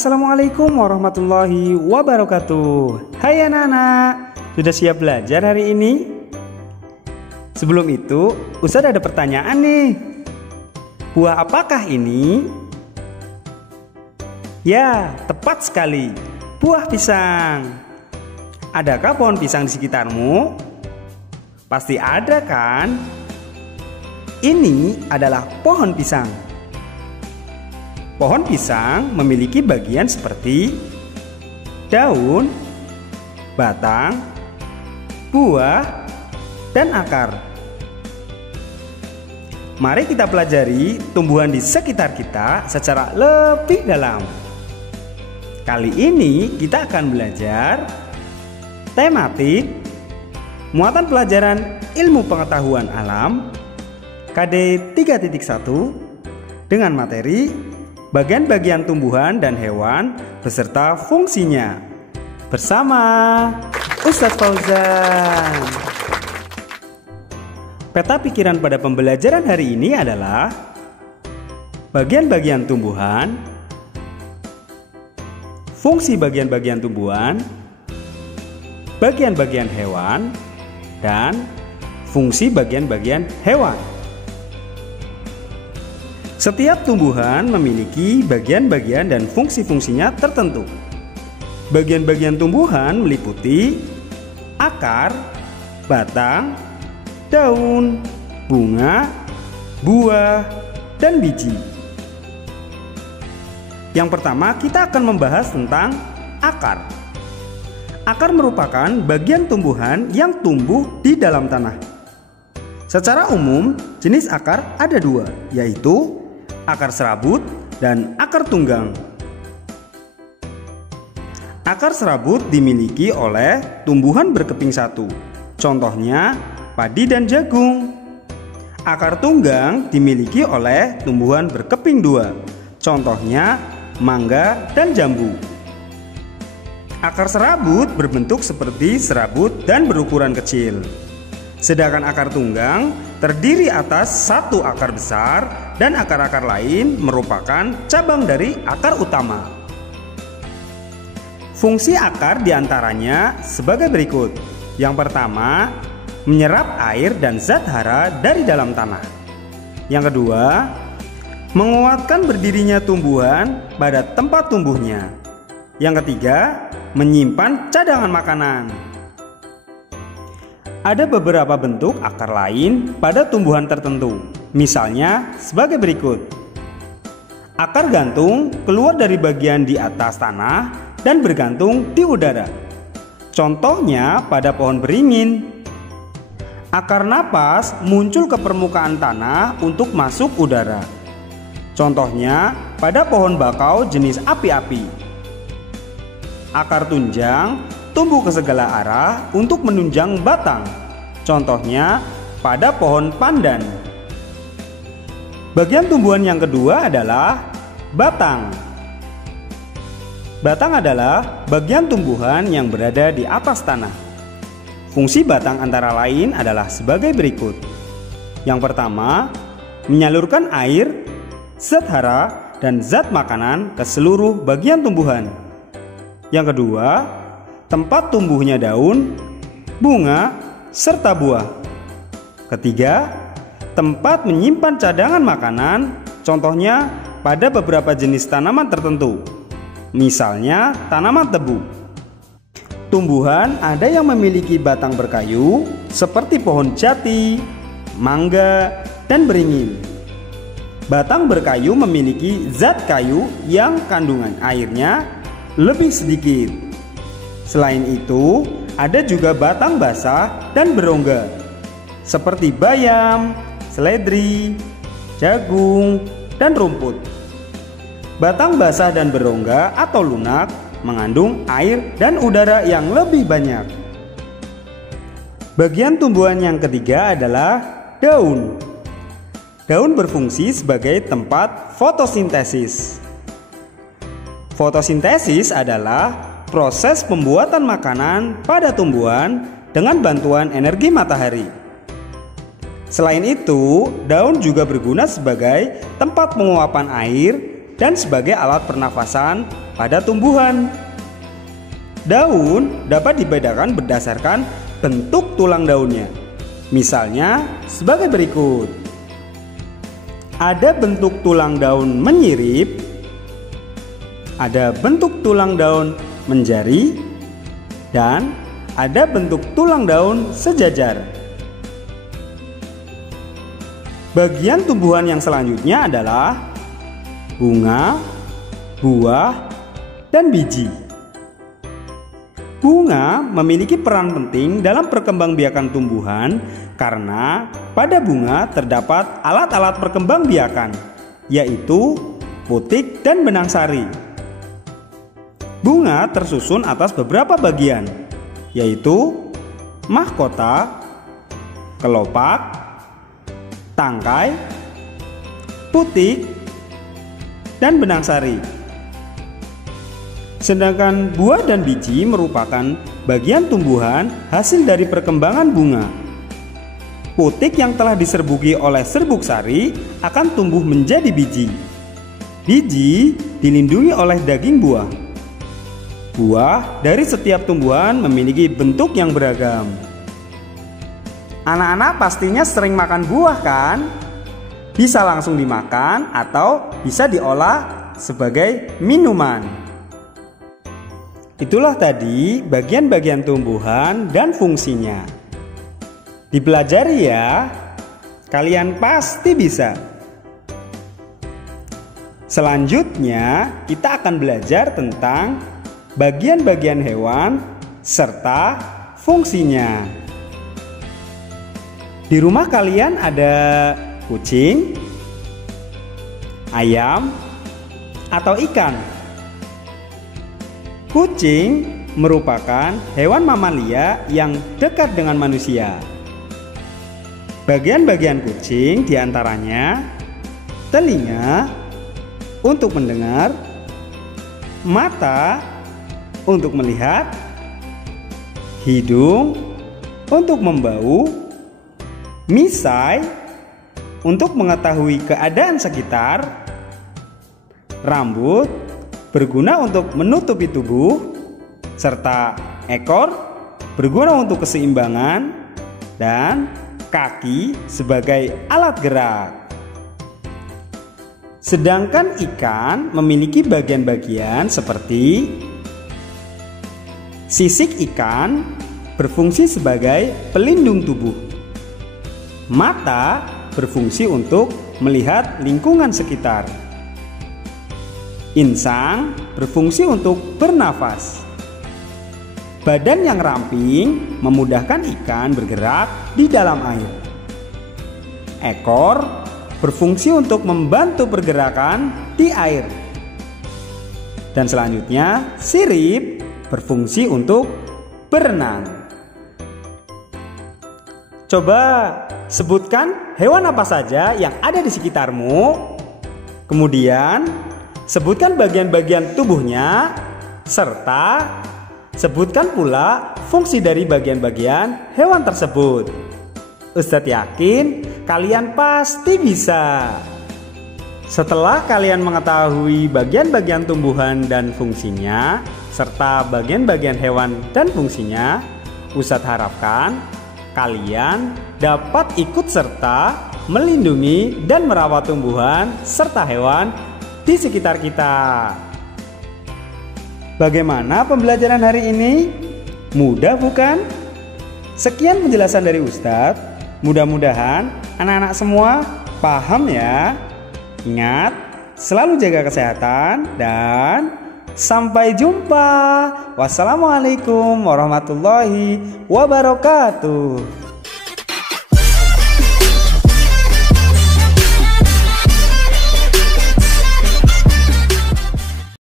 Assalamualaikum warahmatullahi wabarakatuh. Hai anak-anak, sudah siap belajar hari ini? Sebelum itu, Ustadz ada pertanyaan nih. Buah apakah ini? Ya, tepat sekali. Buah pisang. Adakah pohon pisang di sekitarmu? Pasti ada kan? Ini adalah pohon pisang. Pohon pisang memiliki bagian seperti daun, batang, buah, dan akar. Mari kita pelajari tumbuhan di sekitar kita secara lebih dalam. Kali ini kita akan belajar tematik muatan pelajaran ilmu pengetahuan alam KD 3.1 dengan materi bagian-bagian tumbuhan dan hewan beserta fungsinya bersama Ustadz Fauzan. Peta pikiran pada pembelajaran hari ini adalah bagian-bagian tumbuhan, fungsi bagian-bagian tumbuhan, bagian-bagian hewan, dan fungsi bagian-bagian hewan. Setiap tumbuhan memiliki bagian-bagian dan fungsi-fungsinya tertentu. Bagian-bagian tumbuhan meliputi akar, batang, daun, bunga, buah, dan biji. Yang pertama, kita akan membahas tentang akar. Akar merupakan bagian tumbuhan yang tumbuh di dalam tanah. Secara umum, jenis akar ada dua, yaitu akar serabut dan akar tunggang. Akar serabut dimiliki oleh tumbuhan berkeping satu, contohnya padi dan jagung. Akar tunggang dimiliki oleh tumbuhan berkeping dua, contohnya mangga dan jambu. Akar serabut berbentuk seperti serabut dan berukuran kecil. Sedangkan akar tunggang terdiri atas satu akar besar dan akar-akar lain merupakan cabang dari akar utama. Fungsi akar diantaranya sebagai berikut. Yang pertama, menyerap air dan zat hara dari dalam tanah. Yang kedua, menguatkan berdirinya tumbuhan pada tempat tumbuhnya. Yang ketiga, menyimpan cadangan makanan. Ada beberapa bentuk akar lain pada tumbuhan tertentu. Misalnya sebagai berikut. Akar gantung keluar dari bagian di atas tanah dan bergantung di udara. Contohnya pada pohon beringin. Akar napas muncul ke permukaan tanah untuk masuk udara. Contohnya pada pohon bakau jenis api-api. Akar tunjang tumbuh ke segala arah untuk menunjang batang. Contohnya pada pohon pandan. Bagian tumbuhan yang kedua adalah batang. Batang adalah bagian tumbuhan yang berada di atas tanah. Fungsi batang antara lain adalah sebagai berikut. Yang pertama, menyalurkan air, zat hara, dan zat makanan ke seluruh bagian tumbuhan. Yang kedua, tempat tumbuhnya daun, bunga, serta buah. Ketiga, tempat menyimpan cadangan makanan, contohnya pada beberapa jenis tanaman tertentu, misalnya tanaman tebu. Tumbuhan ada yang memiliki batang berkayu, seperti pohon jati, mangga, dan beringin. Batang berkayu memiliki zat kayu yang kandungan airnya lebih sedikit. Selain itu, ada juga batang basah dan berongga, seperti bayam, seledri, jagung, dan rumput. Batang basah dan berongga atau lunak mengandung air dan udara yang lebih banyak. Bagian tumbuhan yang ketiga adalah daun. Daun berfungsi sebagai tempat fotosintesis. Fotosintesis adalah proses pembuatan makanan pada tumbuhan dengan bantuan energi matahari. Selain itu, daun juga berguna sebagai tempat penguapan air dan sebagai alat pernafasan pada tumbuhan. Daun dapat dibedakan berdasarkan bentuk tulang daunnya. Misalnya sebagai berikut. Ada bentuk tulang daun menyirip, ada bentuk tulang daun menjari, dan ada bentuk tulang daun sejajar. Bagian tumbuhan yang selanjutnya adalah bunga, buah, dan biji. Bunga memiliki peran penting dalam perkembangbiakan tumbuhan karena pada bunga terdapat alat-alat perkembangbiakan, yaitu putik dan benang sari. Bunga tersusun atas beberapa bagian, yaitu mahkota, kelopak, tangkai, putik, dan benang sari. Sedangkan buah dan biji merupakan bagian tumbuhan hasil dari perkembangan bunga. Putik yang telah diserbuki oleh serbuk sari akan tumbuh menjadi biji. Biji dilindungi oleh daging buah. Buah dari setiap tumbuhan memiliki bentuk yang beragam. Anak-anak pastinya sering makan buah kan? Bisa langsung dimakan atau bisa diolah sebagai minuman. Itulah tadi bagian-bagian tumbuhan dan fungsinya. Dipelajari ya, kalian pasti bisa. Selanjutnya kita akan belajar tentang bagian-bagian hewan serta fungsinya. Di rumah kalian ada kucing, ayam, atau ikan. Kucing merupakan hewan mamalia yang dekat dengan manusia. Bagian-bagian kucing diantaranya telinga untuk mendengar, mata untuk melihat, hidung untuk membau, misai untuk mengetahui keadaan sekitar, rambut berguna untuk menutupi tubuh, serta ekor berguna untuk keseimbangan, dan kaki sebagai alat gerak. Sedangkan ikan memiliki bagian-bagian seperti sisik ikan berfungsi sebagai pelindung tubuh, mata berfungsi untuk melihat lingkungan sekitar, insang berfungsi untuk bernafas. Badan yang ramping memudahkan ikan bergerak di dalam air. Ekor berfungsi untuk membantu pergerakan di air. Dan selanjutnya, sirip berfungsi untuk berenang. Coba sebutkan hewan apa saja yang ada di sekitarmu. Kemudian sebutkan bagian-bagian tubuhnya, serta sebutkan pula fungsi dari bagian-bagian hewan tersebut. Ustadz yakin kalian pasti bisa. Setelah kalian mengetahui bagian-bagian tumbuhan dan fungsinya, serta bagian-bagian hewan dan fungsinya, Ustadz harapkan kalian dapat ikut serta melindungi dan merawat tumbuhan serta hewan di sekitar kita. Bagaimana pembelajaran hari ini? Mudah bukan? Sekian penjelasan dari Ustadz. Mudah-mudahan anak-anak semua paham ya. Ingat, selalu jaga kesehatan dan sampai jumpa. Wassalamualaikum warahmatullahi wabarakatuh.